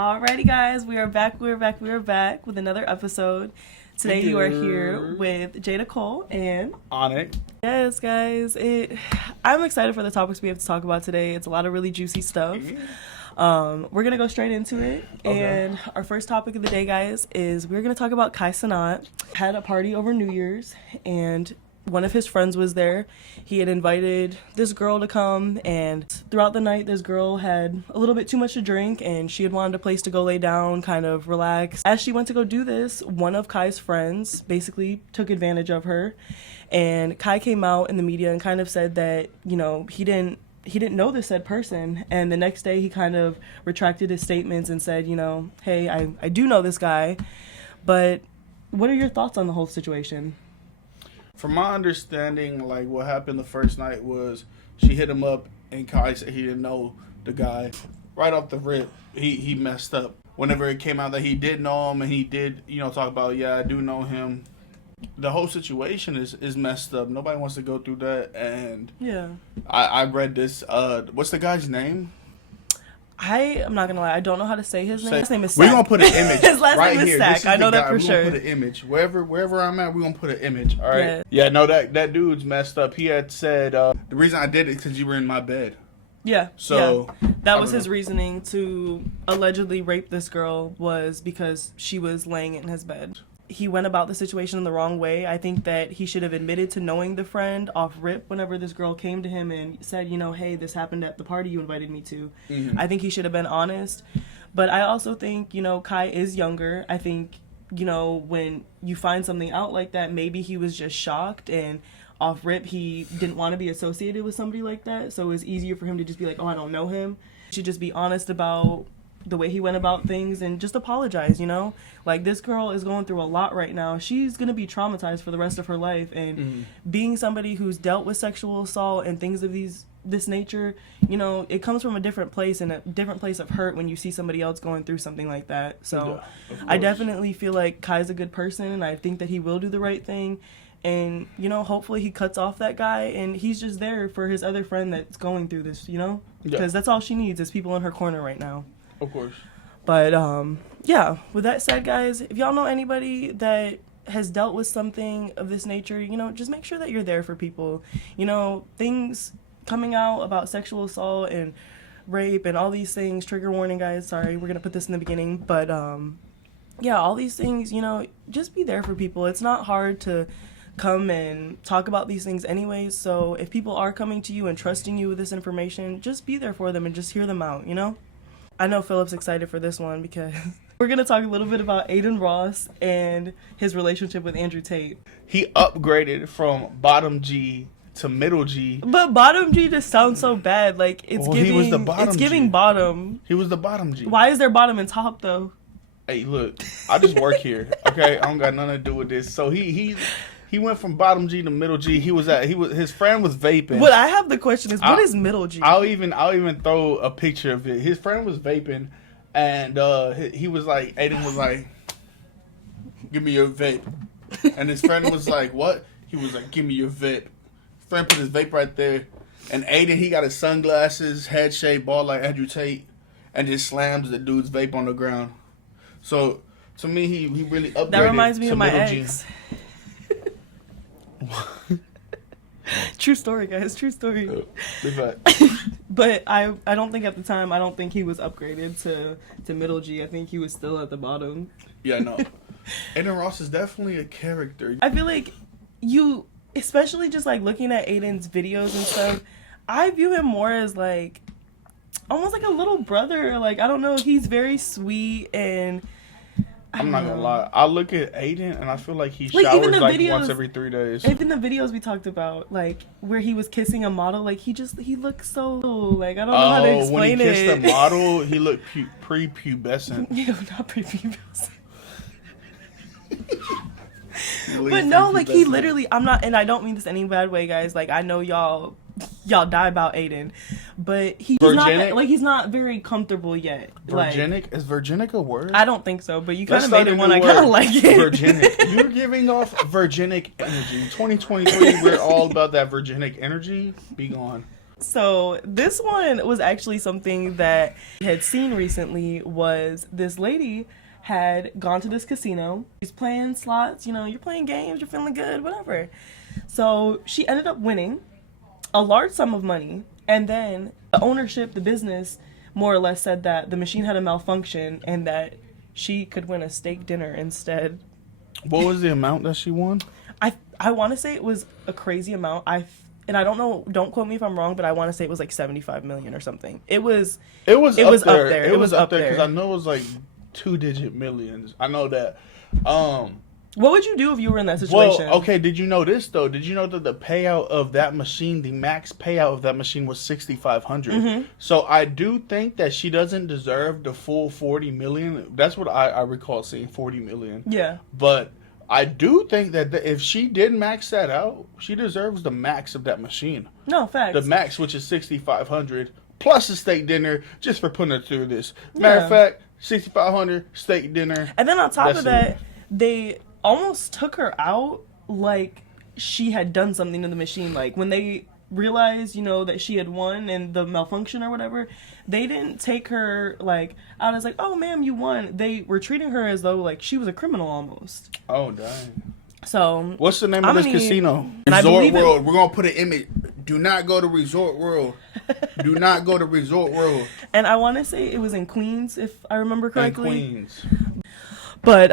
Alrighty, guys, we are back with another episode. Today you are here with Jada Cole and Onyx. Yes, guys, I'm excited for the topics we have to talk about today. It's a lot of really juicy stuff. We're gonna go straight into it. Okay. And our first topic of the day, guys, is we're gonna talk about Cenat. Had a party over New Year's, and one of his friends was there. He had invited this girl to come, and throughout the night, this girl had a little bit too much to drink, and she had wanted a place to go lay down, kind of relax. As she went to go do this, one of Kai's friends basically took advantage of her, and Kai came out in the media and kind of said that, you know, he didn't know this said person, and the next day he kind of retracted his statements and said, you know, hey, I do know this guy, but what are your thoughts on the whole situation? From my understanding, like, what happened the first night was she hit him up, and Kai said he didn't know the guy. Right off the rip, he messed up. Whenever it came out that he did know him, and he did, you know, talk about, yeah, I do know him. The whole situation is messed up. Nobody wants to go through that, and yeah, I read this. What's the guy's name? I'm not gonna lie, I don't know how to say his name. His name is Sack. We're gonna put an image. His last right name is here. Sack. I know that for sure. We're gonna put an image. Wherever I'm at, we're gonna put an image. All right. Yeah, no, that dude's messed up. He had said the reason I did it because you were in my bed. Yeah. So yeah. That was his reasoning to allegedly rape this girl, was because she was laying in his bed. He went about the situation in the wrong way. I think that he should have admitted to knowing the friend off rip whenever this girl came to him and said, you know, hey, this happened at the party you invited me to. Mm-hmm. I think he should have been honest. But I also think, you know, Kai is younger. I think, you know, when you find something out like that, maybe he was just shocked, and off rip he didn't want to be associated with somebody like that. So it was easier for him to just be like, oh, I don't know him. He should just be honest about the way he went about things and just apologize, you know? Like, this girl is going through a lot right now. She's going to be traumatized for the rest of her life, and being somebody who's dealt with sexual assault and things of this nature, you know, it comes from a different place, and a different place of hurt when you see somebody else going through something like that. So yeah, I definitely feel like Kai's a good person, and I think that he will do the right thing. And, you know, hopefully he cuts off that guy, and he's just there for his other friend that's going through this, you know? Because that's all she needs is people in her corner right now. Of course. But, yeah, with that said, guys, if y'all know anybody that has dealt with something of this nature, you know, just make sure that you're there for people. You know, things coming out about sexual assault and rape and all these things, trigger warning, guys, sorry, we're going to put this in the beginning. But, yeah, all these things, you know, just be there for people. It's not hard to come and talk about these things anyways. So if people are coming to you and trusting you with this information, just be there for them and just hear them out, you know? I know Philip's excited for this one because we're going to talk a little bit about Aiden Ross and his relationship with Andrew Tate. He upgraded from bottom G to middle G. But bottom G just sounds so bad. Like, he was the bottom G. Bottom. He was the bottom G. Why is there bottom and top, though? Hey, look, I just work here, okay? I don't got nothing to do with this. So he went from bottom G to middle G. His friend was vaping. What I have the question is, what is middle G? I'll even throw a picture of it. His friend was vaping, and he was like, Aiden was like, give me your vape. And his friend was like, what? He was like, give me your vape. His friend put his vape right there. And Aiden, he got his sunglasses, head shaved, bald like Andrew Tate, and just slams the dude's vape on the ground. So, to me, he really upgraded. That reminds me of my middle ex. True story, guys. True story. But I don't think at the time, I don't think he was upgraded to middle G. I think he was still at the bottom. Yeah, no. Aiden Ross is definitely a character. I feel like you, especially just like looking at Aiden's videos and stuff, I view him more as like almost like a little brother. Like, I don't know, he's very sweet, and I'm not gonna lie. I look at Aiden and I feel like he showers like videos, once every 3 days. Even the videos we talked about, like where he was kissing a model, like he looks so like, I don't know how to explain it. When he kissed the model, he looked prepubescent. Ew, not prepubescent. But no, like he literally, I'm not, and I don't mean this any bad way, guys. Like, I know y'all die about Aiden, but he's not very comfortable yet. Virginic? Is virginic a word? I don't think so, but you kind of made it one. I kind of like it. Virginic. You're giving off virginic energy. 2023, we're all about that virginic energy. Be gone. So this one was actually something that I had seen recently. Was this lady had gone to this casino. She's playing slots, you know, you're playing games, you're feeling good, whatever. So she ended up winning a large sum of money, and then the ownership, the business, more or less said that the machine had a malfunction and that she could win a steak dinner instead. What was the amount that she won? I want to say it was a crazy amount. And I don't know, don't quote me if I'm wrong, but I want to say it was like 75 million or something. It was up there. It was up there because I know it was like 2-digit millions. I know that. What would you do if you were in that situation? Well, okay, did you know this though? Did you know that the payout of that machine, the max payout of that machine was $6,500? Mm-hmm. So I do think that she doesn't deserve the full 40 million. That's what I recall seeing, 40 million. Yeah. But I do think that if she did max that out, she deserves the max of that machine. No, facts. The max, which is 6,500 plus a steak dinner, just for putting her through this. Matter of fact, 6,500 steak dinner. And then on top of that, they almost took her out like she had done something to the machine. Like when they realized, you know, that she had won and the malfunction or whatever, they didn't take her like out as like, oh ma'am, you won. They were treating her as though like she was a criminal almost. Oh dang. So what's the name of this casino? Resort World. We're gonna put an image. Do not go to Resort World. Do not go to Resort World. And I want to say it was in Queens, if I remember correctly. In Queens. But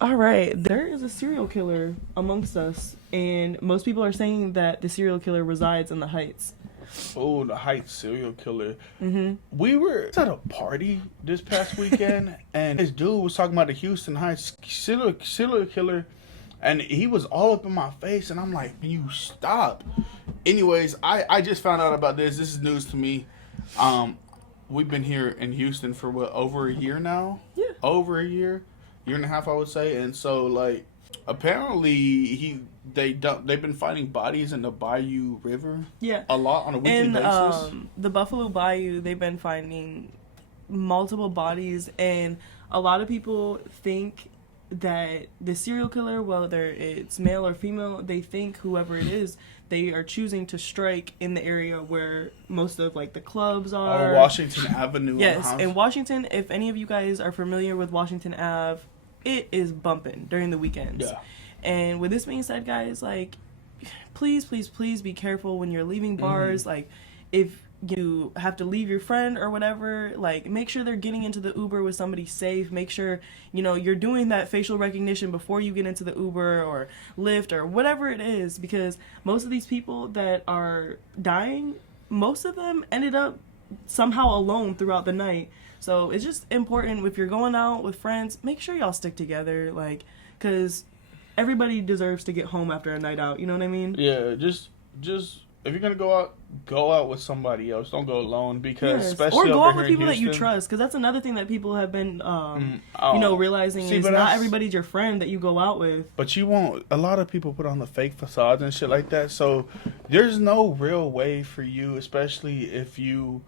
all right, there is a serial killer amongst us, and most people are saying that the serial killer resides in the Heights. Oh, the Heights serial killer. Mm-hmm. We were at a party this past weekend, and this dude was talking about the Houston Heights serial killer, and he was all up in my face, and I'm like, "Can you stop?" Anyways, I just found out about this. This is news to me. We've been here in Houston for what, over a year now? Yeah. Over a year and a half, I would say. And so, like, apparently they've been finding bodies in the Bayou River. Yeah. A lot on a weekly basis. The Buffalo Bayou, they've been finding multiple bodies, and a lot of people think that the serial killer, whether it's male or female, they think whoever it is, they are choosing to strike in the area where most of like the clubs are. Washington Avenue. Yes, in Washington, if any of you guys are familiar with Washington Ave, it is bumping during the weekends. Yeah. And with this being said, guys, like, please be careful when you're leaving bars. Mm-hmm. Like, if you have to leave your friend or whatever, like, make sure they're getting into the Uber with somebody safe. Make sure, you know, you're doing that facial recognition before you get into the Uber or Lyft or whatever it is, because most of these people that are dying, most of them ended up somehow alone throughout the night. So it's just important, if you're going out with friends, make sure y'all stick together, like, because everybody deserves to get home after a night out, you know what I mean? Yeah, just if you're gonna go out with somebody else. Don't go alone, because especially or go over out with here in people that you Houston, trust, because that's another thing that people have been, realizing is not everybody's your friend that you go out with. But you won't. A lot of people put on the fake facades and shit like that. So there's no real way for you, especially if you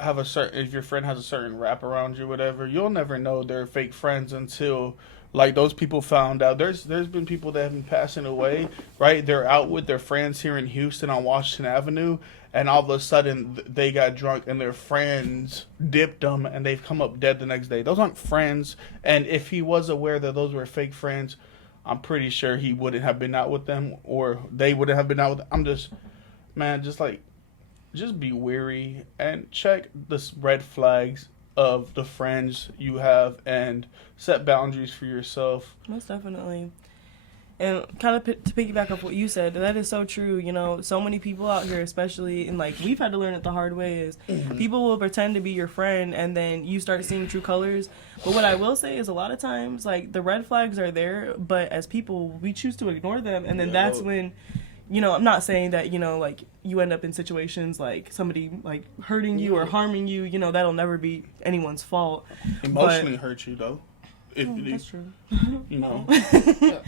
if your friend has a certain rap around you, whatever. You'll never know they're fake friends until, like, those people found out. There's been people that have been passing away, right? They're out with their friends here in Houston on Washington Avenue, and all of a sudden they got drunk and their friends dipped them and they've come up dead the next day. Those aren't friends. And if he was aware that those were fake friends, I'm pretty sure he wouldn't have been out with them, or they wouldn't have been out with them. Just be wary and check the red flags of the friends you have and set boundaries for yourself. Most definitely. And kind of to piggyback off what you said, that is so true. You know, so many people out here, especially, and like we've had to learn it the hard way, is people will pretend to be your friend and then you start seeing true colors. But what I will say is a lot of times, like, the red flags are there, but as people, we choose to ignore them. And then that's when, you know, I'm not saying that, you know, like, you end up in situations like somebody like hurting you or harming you. You know, that'll never be anyone's fault. Emotionally hurt you, though. That's true. You know. Yeah.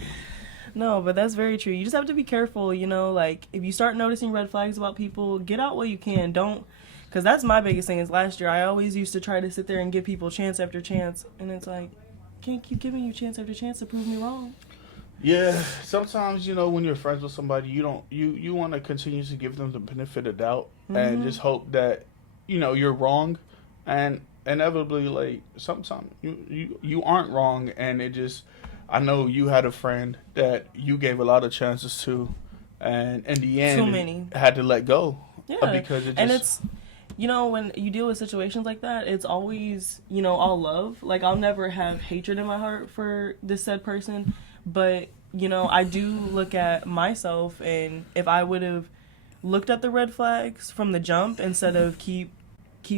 No, but that's very true. You just have to be careful, you know, like, if you start noticing red flags about people, get out while you can. Don't, because that's my biggest thing is last year, I always used to try to sit there and give people chance after chance, and it's like, can't keep giving you chance after chance to prove me wrong. Yeah, sometimes when you're friends with somebody, you want to continue to give them the benefit of doubt and just hope that you're wrong, and inevitably, like sometimes you aren't wrong, and it just I know you had a friend that you gave a lot of chances to, and in the end, Too many. had to let go. Yeah, Because it just, and it's when you deal with situations like that, it's always all love. Like I'll never have hatred in my heart for this said person, but I do look at myself, and if I would have looked at the red flags from the jump instead of keep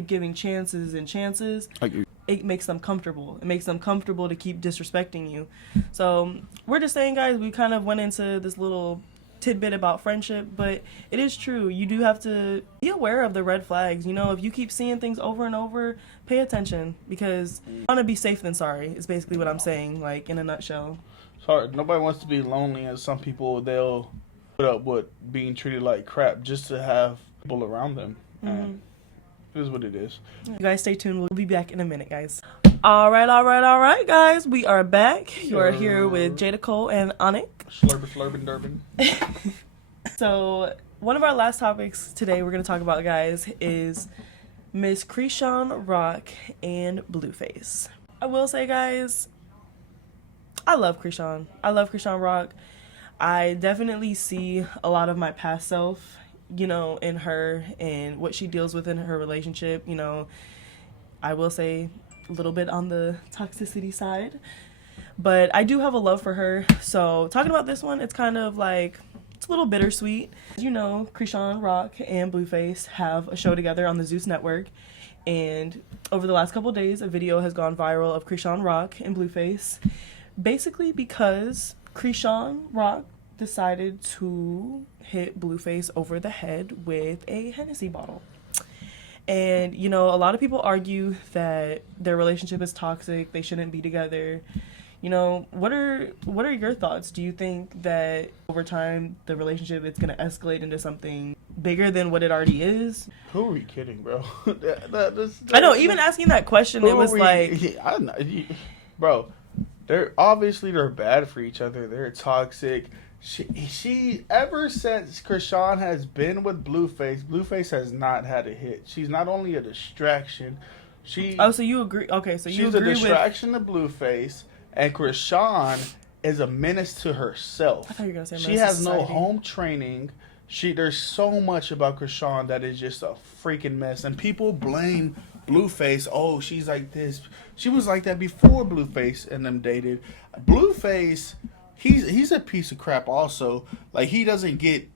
giving chances and chances, it makes them comfortable. It makes them comfortable to keep disrespecting you. So we're just saying, guys, we kind of went into this little tidbit about friendship, but it is true. You do have to be aware of the red flags. If you keep seeing things over and over, pay attention, because you want to be safe than sorry is basically what I'm saying, like in a nutshell. it's hard. Nobody wants to be lonely, and some people, they'll put up with being treated like crap just to have people around them. And it is what it is. You guys stay tuned. We'll be back in a minute, guys. All right, guys. We are back. You are here with Jada Cole and Anik. Slurber, Durbin. So, one of our last topics today we're going to talk about, guys, is Miss Krishan Rock and Blueface. I will say, guys, I love Krishan. I love Krishan Rock. I definitely see a lot of my past self, in her and what she deals with in her relationship. I will say a little bit on the toxicity side, but I do have a love for her. So talking about this one, it's kind of like, it's a little bittersweet. Krishan Rock and Blueface have a show together on the Zeus Network, and over the last couple of days, a video has gone viral of Krishan Rock and Blueface, basically because Krishan Rock decided to hit Blueface over the head with a Hennessy bottle. And a lot of people argue that their relationship is toxic, they shouldn't be together. What are your thoughts? Do you think that over time the relationship is going to escalate into something bigger than what it already is? Who are we kidding, bro? I know, even asking that question, it was like, I don't know, bro, they're bad for each other. They're toxic. She ever since Krishan has been with Blueface has not had a hit. She's not only a distraction. So you agree? Okay, so you agree with... She's a distraction to Blueface, and Krishan is a menace to herself. I thought you were gonna say she has no home training. There's so much about Krishan that is just a freaking mess, and people blame Blueface. Oh, she's like this. She was like that before Blueface and them dated. Blueface. He's a piece of crap also. Like he doesn't get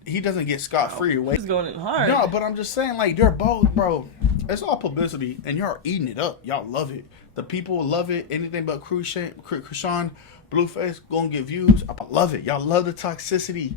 scot-free away. He's going in hard. No, but I'm just saying, like, they're both, bro. It's all publicity, and y'all are eating it up. Y'all love it. The people love it. Anything but Krishan, Blueface gonna get views. I love it. Y'all love the toxicity,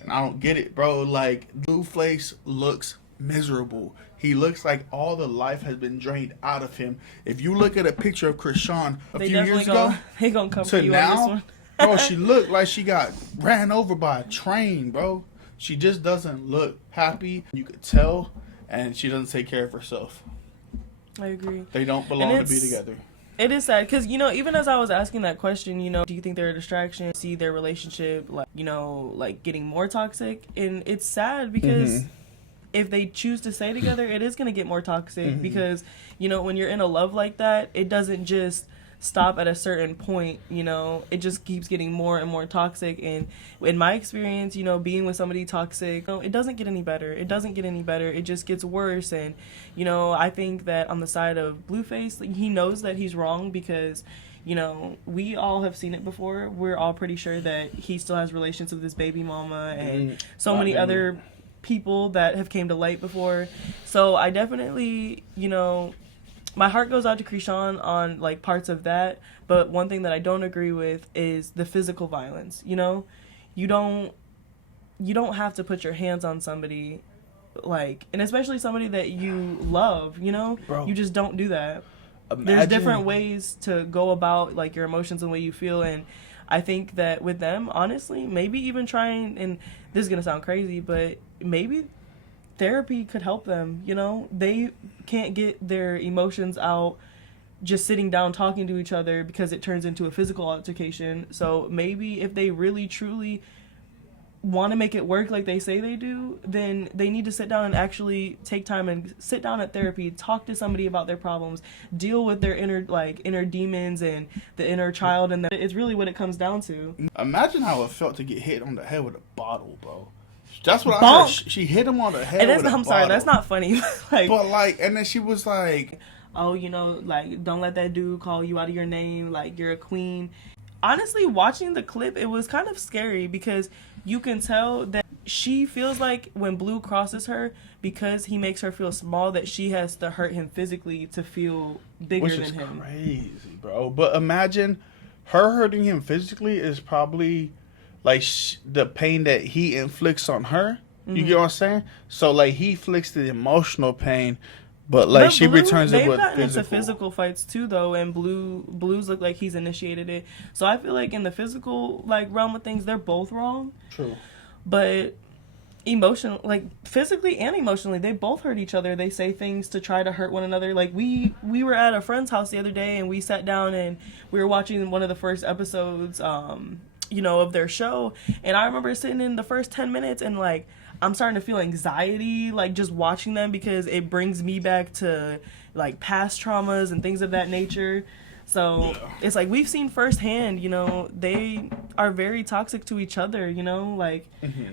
and I don't get it, bro. Like Blueface looks miserable. He looks like all the life has been drained out of him. If you look at a picture of Krishan a few years ago, they gonna come for you on this one. Bro, she looked like she got ran over by a train, bro. She just doesn't look happy. You could tell, and she doesn't take care of herself. I agree. They don't belong to be together. It is sad because, even as I was asking that question, do you think they're a distraction? See their relationship, like getting more toxic? And it's sad because if they choose to stay together, it is going to get more toxic because, when you're in a love like that, it doesn't just stop at a certain point. It just keeps getting more and more toxic. And in my experience, being with somebody toxic, it doesn't get any better. It just gets worse. And I think that on the side of Blueface, he knows that he's wrong because we all have seen it before. We're all pretty sure that he still has relations with his baby mama and so many other people that have came to light before. So I definitely, my heart goes out to Krishan on like parts of that, but one thing that I don't agree with is the physical violence. You don't have to put your hands on somebody, and especially somebody that you love. Bro, you just don't do that. There's different ways to go about like your emotions and the way you feel, and I think that with them, honestly, maybe even trying, and this is gonna sound crazy, but maybe therapy could help them. They can't get their emotions out just sitting down talking to each other because it turns into a physical altercation. So maybe if they really truly want to make it work like they say they do, then they need to sit down and actually take time and sit down at therapy, talk to somebody about their problems, deal with their inner demons and the inner child, and it's really what it comes down to. Imagine how it felt to get hit on the head with a bottle, bro. That's what I heard. She hit him on the head with a bottle. I'm sorry, that's not funny. But like, and then she was like, oh, you know, like, don't let that dude call you out of your name, like, you're a queen. Honestly, watching the clip, it was kind of scary because you can tell that she feels like when Blue crosses her, because he makes her feel small, that she has to hurt him physically to feel bigger than him. Which is crazy, bro. But imagine her hurting him physically is probably like the pain that he inflicts on her. You get what I'm saying? So like he inflicts the emotional pain, but like she returns it with physical. They've gotten into physical fights too, though, and Blue's look like he's initiated it. So I feel like in the physical like realm of things, they're both wrong. True. But emotional, like physically and emotionally, they both hurt each other. They say things to try to hurt one another. Like we were at a friend's house the other day, and we sat down and we were watching one of the first episodes, you know, of their show. And I remember sitting in the first 10 minutes and like, I'm starting to feel anxiety, like just watching them, because it brings me back to like past traumas and things of that nature. So it's like we've seen firsthand, you know, they are very toxic to each other, you know, like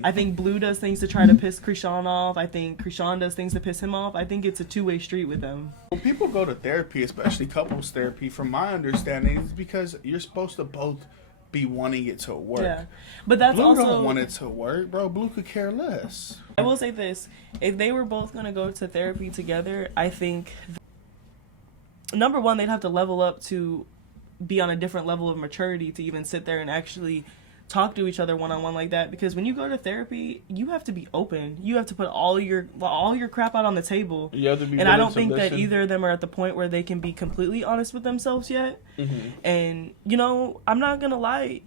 I think Blue does things to try to piss Krishan off. I think Krishan does things to piss him off. I think it's a two-way street with them. When people go to therapy, especially couples therapy, from my understanding, is because you're supposed to both be wanting it to work. Yeah, but that's Blue also don't want it to work, bro. Blue could care less. I will say this: if they were both gonna go to therapy together, I think number one, they'd have to level up to be on a different level of maturity to even sit there and actually talk to each other one-on-one like that. Because when you go to therapy, you have to be open. You have to put all your crap out on the table. You have to be, and I don't think that either of them are at the point where they can be completely honest with themselves yet. And you know, I'm not gonna lie,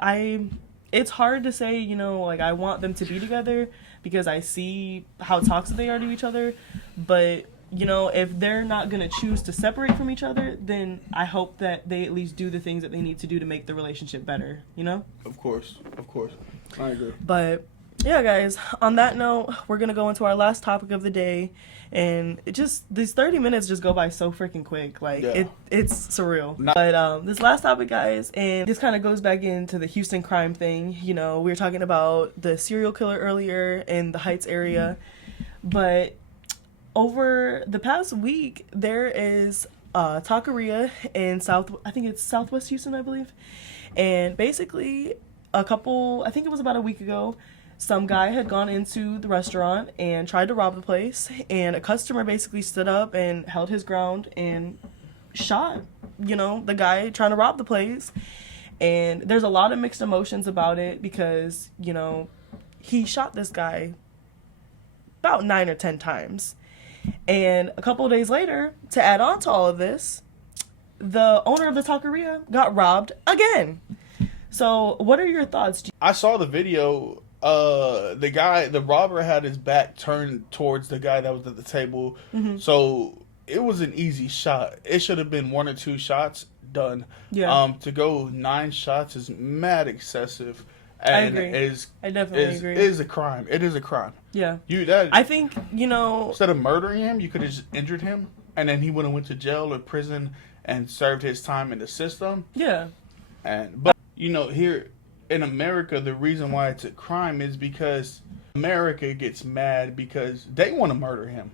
it's hard to say, you know, like I want them to be together because I see how toxic they are to each other. But you know, if they're not going to choose to separate from each other, then I hope that they at least do the things that they need to do to make the relationship better, you know? Of course. I agree. But, yeah, guys, on that note, we're going to go into our last topic of the day. And these 30 minutes just go by so freaking quick. Like, it's surreal. But this last topic, guys, and this kind of goes back into the Houston crime thing. You know, we were talking about the serial killer earlier in the Heights area. But over the past week, there is a taqueria in Southwest Houston, I believe. And basically, I think it was about a week ago, some guy had gone into the restaurant and tried to rob the place. And a customer basically stood up and held his ground and shot, you know, the guy trying to rob the place. And there's a lot of mixed emotions about it because, you know, he shot this guy about 9 or 10 times. And a couple of days later, to add on to all of this, the owner of the taqueria got robbed again. So what are your thoughts? I saw the video. The robber had his back turned towards the guy that was at the table. So it was an easy shot. It should have been 1 or 2 shots done. Yeah. To go 9 shots is mad excessive. And I agree. I definitely agree. It is a crime. It is a crime. Yeah. I think, you know, instead of murdering him, you could have just injured him, and then he would have went to jail or prison and served his time in the system. Yeah. But you know, here in America, the reason why it's a crime is because America gets mad because they want to murder him.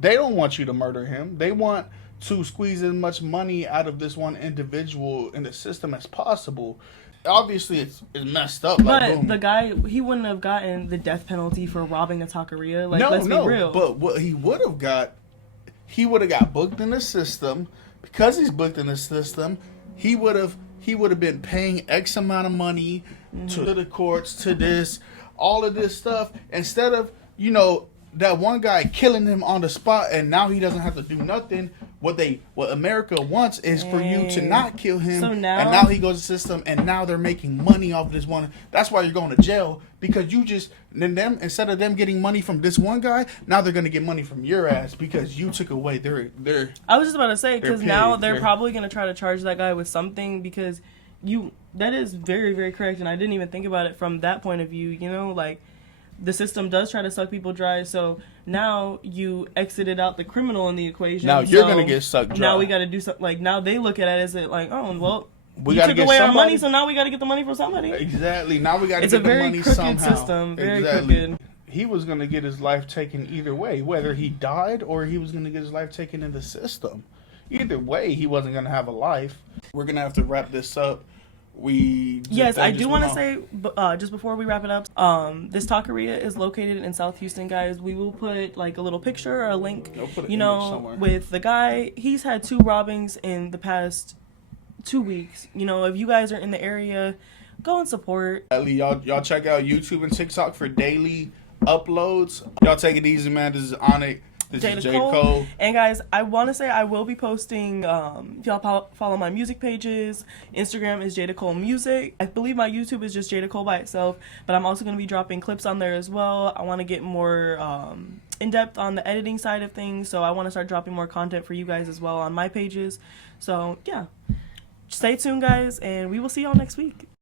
They don't want you to murder him. They want to squeeze as much money out of this one individual in the system as possible. Obviously, it's messed up. But the guy, he wouldn't have gotten the death penalty for robbing a taqueria. Like, let's be real. But what he would have got booked in the system. Because he's booked in the system, he would have been paying X amount of money to the courts, to this, all of this stuff. Instead of, you know, that one guy killing him on the spot, and now he doesn't have to do nothing. what America wants is for you to not kill him. So now, and now he goes to the system, and now they're making money off of this one. That's why you're going to jail, because you just then them instead of them getting money from this one guy, now they're gonna get money from your ass because you took away their. I was just about to say, because now they're They're- probably gonna try to charge that guy with something, because that is very, very correct, and I didn't even think about it from that point of view. You know, like, the system does try to suck people dry, so now you exited out the criminal in the equation. Now you're so gonna get sucked dry. Now we got to do something. Like, now they look at it as it like, oh well, We you gotta took get away our somebody- money, so now we got to get the money from somebody. Exactly. Now we got to It's get a the very money crooked somehow. system, very Exactly. crooked. He was gonna get his life taken either way, whether he died or he was gonna get his life taken in the system. Either way, he wasn't gonna have a life. We're gonna have to wrap this up. Yes, I do want to say, just before we wrap it up, this taqueria is located in South Houston, guys. We will put like a little picture or a link, with the guy. He's had 2 robbings in the past 2 weeks. If you guys are in the area, go and support. Y'all check out YouTube and TikTok for daily uploads. Y'all take it easy, man. This is Onyx. This is J. Cole. And guys, I want to say I will be posting, if y'all follow my music pages, Instagram is Jada Cole Music. I believe my YouTube is just Jada Cole by itself, but I'm also going to be dropping clips on there as well. I want to get more in-depth on the editing side of things, so I want to start dropping more content for you guys as well on my pages. So, yeah. Stay tuned, guys, and we will see y'all next week.